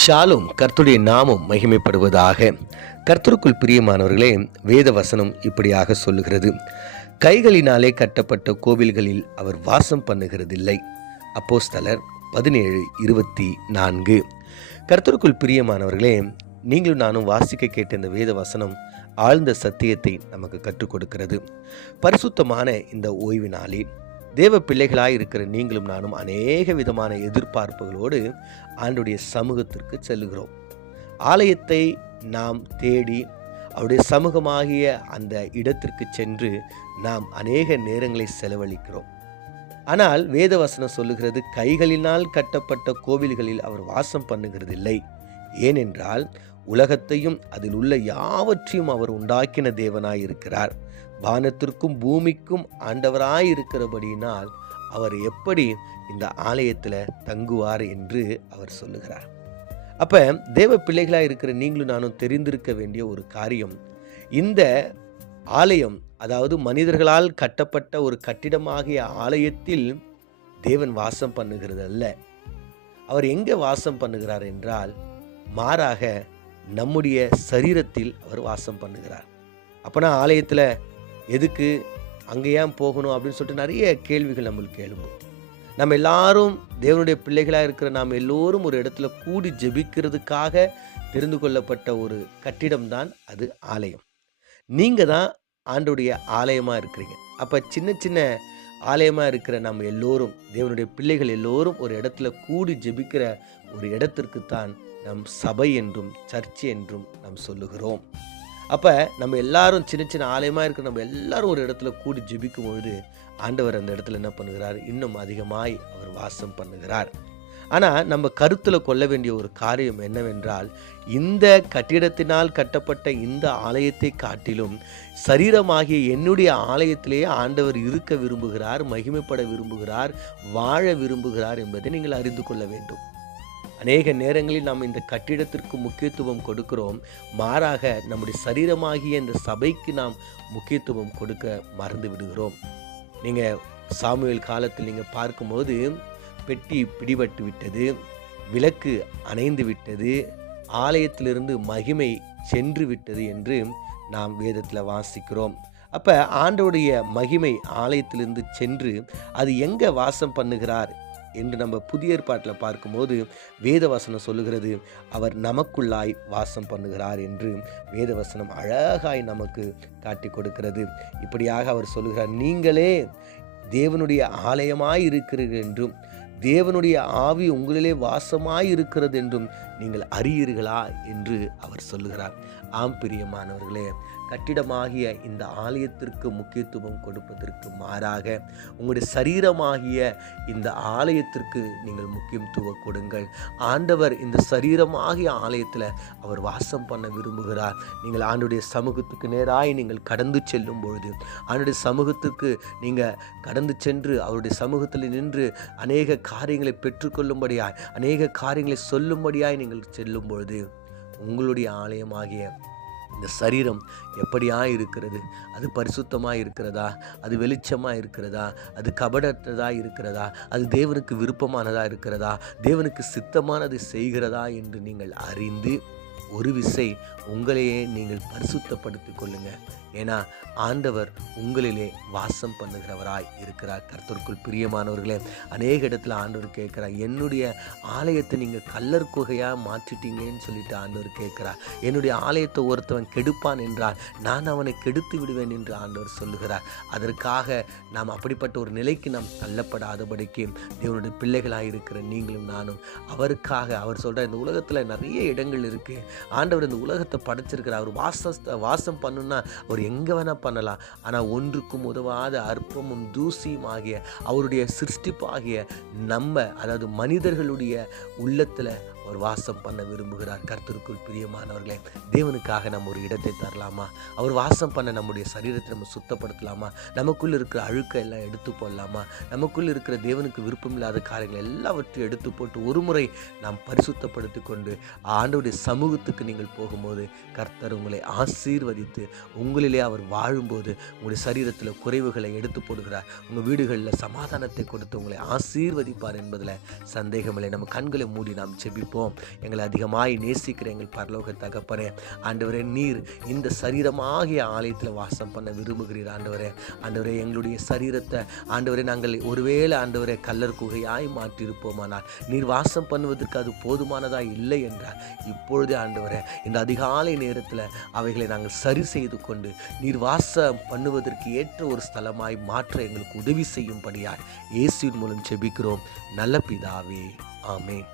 ஷாலும் கர்த்தருடைய நாமம் மகிமைப்படுவதாக. கர்த்தருக்குள் பிரியமானவர்களே, வேத வசனம் இப்படியாக சொல்லுகிறது: கைகளினாலே கட்டப்பட்ட கோவில்களில் அவர் வாசம் பண்ணுகிறதில்லை. அப்போஸ்தலர் 17:24. கர்த்தருக்குள் பிரியமானவர்களே, நீங்களும் நானும் வாசிக்க கேட்ட இந்த வேத வசனம் ஆழ்ந்த சத்தியத்தை நமக்கு கற்றுக் கொடுக்கிறது. பரிசுத்தமான இந்த ஓய்வு நாளில் தேவ பிள்ளைகளாய் இருக்கிற நீங்களும் நானும் அநேக விதமான எதிர்பார்ப்புகளோடு ஆண்டுடைய சமூகத்திற்கு செல்லுகிறோம். ஆலயத்தை நாம் தேடி அவருடைய சமூகமாகிய அந்த இடத்திற்கு சென்று நாம் அநேக நேரங்களை செலவழிக்கிறோம். ஆனால் வேதவசனம் சொல்லுகிறது, கைகளினால் கட்டப்பட்ட கோவில்களில் அவர் வாசம் பண்ணுகிறதில்லை. ஏனென்றால் உலகத்தையும் அதில் உள்ள யாவற்றையும் அவர் உண்டாக்கின தேவனாயிருக்கிறார். வானத்திற்கும் பூமிக்கும் ஆண்டவராயிருக்கிறபடியினால் அவர் எப்படி இந்த ஆலயத்தில் தங்குவார் என்று அவர் சொல்லுகிறார். அப்போ தேவ பிள்ளைகளாக இருக்கிற நீங்களும் நானும் தெரிந்திருக்க வேண்டிய ஒரு காரியம், இந்த ஆலயம், அதாவது மனிதர்களால் கட்டப்பட்ட ஒரு கட்டிடமாகிய ஆலயத்தில் தேவன் வாசம் பண்ணுகிறது அல்ல. அவர் எங்கே வாசம் பண்ணுகிறார் என்றால், மாறாக நம்முடைய சரீரத்தில் அவர் வாசம் பண்ணுகிறார். அப்போனா ஆலயத்தில் எதுக்கு, அங்கே ஏன் போகணும் அப்படின்னு சொல்லிட்டு நிறைய கேள்விகள் நம்மளுக்கு எழும்பும். நம்ம எல்லாரும் தேவனுடைய பிள்ளைகளாக இருக்கிற நாம் எல்லோரும் ஒரு இடத்துல கூடி ஜெபிக்கிறதுக்காக தெரிந்து கொள்ளப்பட்ட ஒரு கட்டிடம் தான் அது ஆலயம். நீங்கள் தான் ஆண்டவருடைய ஆலயமாக இருக்கிறீங்க. அப்போ சின்ன சின்ன ஆலயமாக இருக்கிற நம்ம எல்லோரும், தேவனுடைய பிள்ளைகள் எல்லோரும் ஒரு இடத்துல கூடி ஜெபிக்கிற ஒரு இடத்திற்குத்தான் நம் சபை என்றும் சர்ச் என்றும் நாம் சொல்லுகிறோம். அப்போ நம்ம எல்லாரும் சின்ன சின்ன ஆலயமாக இருக்கிற நம்ம எல்லாரும் ஒரு இடத்துல கூடி ஜெபிக்கும் பொழுது ஆண்டவர் அந்த இடத்துல என்ன பண்ணுகிறார்? இன்னும் அதிகமாய் அவர் வாசம் பண்ணுகிறார். ஆனால் நம்ம கருத்தில் கொள்ள வேண்டிய ஒரு காரியம் என்னவென்றால், இந்த கட்டிடத்தினால் கட்டப்பட்ட இந்த ஆலயத்தை காட்டிலும் சரீரமாகிய என்னுடைய ஆலயத்திலேயே ஆண்டவர் இருக்க விரும்புகிறார், மகிமைப்பட விரும்புகிறார், வாழ விரும்புகிறார் என்பதை நீங்கள் அறிந்து கொள்ள வேண்டும். அநேக நேரங்களில் நாம் இந்த கட்டிடத்திற்கு முக்கியத்துவம் கொடுக்கிறோம், மாறாக நம்முடைய சரீரமாகிய இந்த சபைக்கு நாம் முக்கியத்துவம் கொடுக்க மறந்து விடுகிறோம். நீங்கள் சாமுவேல் காலத்தில் நீங்கள் பார்க்கும்போது, பெட்டி பிடிபட்டு விட்டது, விளக்கு அணைந்து விட்டது, ஆலயத்திலிருந்து மகிமை சென்று விட்டது என்று நாம் வேதத்தில் வாசிக்கிறோம். அப்போ ஆண்டவருடைய மகிமை ஆலயத்திலிருந்து சென்று அது எங்கே வாசம் பண்ணுகிறார் என்று நம்ம புதிய ஏற்பாட்டில் பார்க்கும்போது வேதவசனம் சொல்லுகிறது, அவர் நமக்குள்ளாய் வாசம் பண்ணுகிறார் என்று வேதவசனம் அழகாய் நமக்கு காட்டி கொடுக்கிறது. இப்படியாக அவர் சொல்லுகிறார், நீங்களே தேவனுடைய ஆலயமாய் இருக்கிறீர்கள் என்றும் தேவனுடைய ஆவி உங்களிலே வாசமாய் இருக்கிறது என்றும் நீங்கள் அறியீர்களா என்று அவர் சொல்லுகிறார். ஆம் பிரியமானவர்களே, கட்டிடமாகிய இந்த ஆலயத்திற்கு முக்கியத்துவம் கொடுப்பதற்கு மாறாக உங்களுடைய சரீரமாகிய இந்த ஆலயத்திற்கு நீங்கள் முக்கியத்துவம் கொடுங்கள். ஆண்டவர் இந்த சரீரமாகிய ஆலயத்தில் அவர் வாசம் பண்ண விரும்புகிறார். நீங்கள் ஆண்டுடைய சமூகத்துக்கு நேராய் நீங்கள் கடந்து செல்லும் பொழுது, ஆண்டுடைய சமூகத்துக்கு நீங்கள் கடந்து சென்று அவருடைய சமூகத்தில் நின்று அநேக காரியங்களை பெற்றுக்கொள்ளும்படியாய், அநேக காரியங்களை சொல்லும்படியாய் நீங்கள் செல்லும் பொழுது, உங்களுடைய ஆலயமாகிய இந்த சரீரம் எப்படியாக இருக்கிறது? அது பரிசுத்தமாக இருக்கிறதா? அது வெளிச்சமாக இருக்கிறதா? அது கபடற்றதாக இருக்கிறதா? அது தேவனுக்கு விருப்பமானதாக இருக்கிறதா? தேவனுக்கு சித்தமானதை செய்கிறதா என்று நீங்கள் அறிந்து ஒரு விசை உங்களையே நீங்கள் பரிசுத்தப்படுத்திக் கொள்ளுங்கள். ஏன்னா ஆண்டவர் உங்களிலே வாசம் பண்ணுகிறவராய் இருக்கிறார். கர்த்தருக்குள் பிரியமானவர்களே, அநேக இடத்துல ஆண்டவர் கேட்குறார், என்னுடைய ஆலயத்தை நீங்கள் கல்லர் குகையாக மாற்றிட்டீங்கன்னு சொல்லிட்டு ஆண்டவர் கேட்குறார். என்னுடைய ஆலயத்தை ஒருத்தவன் கெடுப்பான் என்றால் நான் அவனை கெடுத்து விடுவேன் என்று ஆண்டவர் சொல்லுகிறார். அதற்காக நாம் அப்படிப்பட்ட ஒரு நிலைக்கு நாம் தள்ளப்படாதபடிக்கு தேவனுடைய பிள்ளைகளாக இருக்கிற நீங்களும் நானும் அவருக்காக, அவர் சொல்கிற இந்த உலகத்தில் நிறைய இடங்கள் இருக்குது. ஆண்டவர் இந்த உலகத்தை படைச்சிருக்கிறார். அவர் வாசம் பண்ணுன்னா அவர் எங்கே வேணால் பண்ணலாம். ஆனால் ஒன்றுக்கும் உதவாத அற்பமும் தூசியும் ஆகிய அவருடைய சிருஷ்டிப்பாகிய நம்ம, அதாவது மனிதர்களுடைய உள்ளத்தில் அவர் வாசம் பண்ண விரும்புகிறார். கர்த்தருக்குள் பிரியமானவர்களே, தேவனுக்காக நம்ம ஒரு இடத்தை தரலாமா? அவர் வாசம் பண்ண நம்முடைய சரீரத்தை நம்ம சுத்தப்படுத்தலாமா? நமக்குள்ள இருக்கிற அழுக்கை எல்லாம் எடுத்து போடலாமா? நமக்குள்ள இருக்கிற தேவனுக்கு விருப்பம் இல்லாத காரியங்கள் எல்லாவற்றையும் எடுத்து போட்டு ஒரு முறை நாம் பரிசுத்தப்படுத்தி கொண்டு ஆண்டவருடைய சமூகத்துக்கு நீங்கள் போகும்போது கர்த்தர் உங்களை ஆசீர்வதித்து உங்களிலே அவர் வாழும்போது உங்களுடைய சரீரத்தில் குறைவுகளை எடுத்து போடுகிறார். உங்கள் வீடுகளில் சமாதானத்தை கொடுத்து உங்களை ஆசீர்வதிப்பார் என்பதில் சந்தேகமில்லை. நம்ம கண்களை மூடி நாம் ஜெபிப்போம். ஜெபிப்போம். எங்களை அதிகமாய் நேசிக்கிற எங்கள் பரலோக தகப்பனே, ஆண்டவரே நீர் இந்த சரீரமாகிய ஆலயத்தில் வாசம் பண்ண விரும்புகிறீர். ஆண்டவரே எங்களுடைய சரீரத்தை ஆண்டவரே நாங்கள் ஒருவேளை ஆண்டவரே கல்லர் குகையாய் மாற்றியிருப்போமானால் நீர் வாசம் பண்ணுவதற்கு அது போதுமானதாக இல்லை என்றார். இப்பொழுதே ஆண்டவரே இந்த அதிகாலை நேரத்தில் அவைகளை நாங்கள் சரி செய்து கொண்டு நீர் வாசம் பண்ணுவதற்கு ஏற்ற ஒரு ஸ்தலமாய் மாற்ற எங்களுக்கு உதவி செய்யும்படியாய் இயேசுவின் மூலம் ஜெபிக்கிறோம் நல்ல பிதாவே. ஆமென்.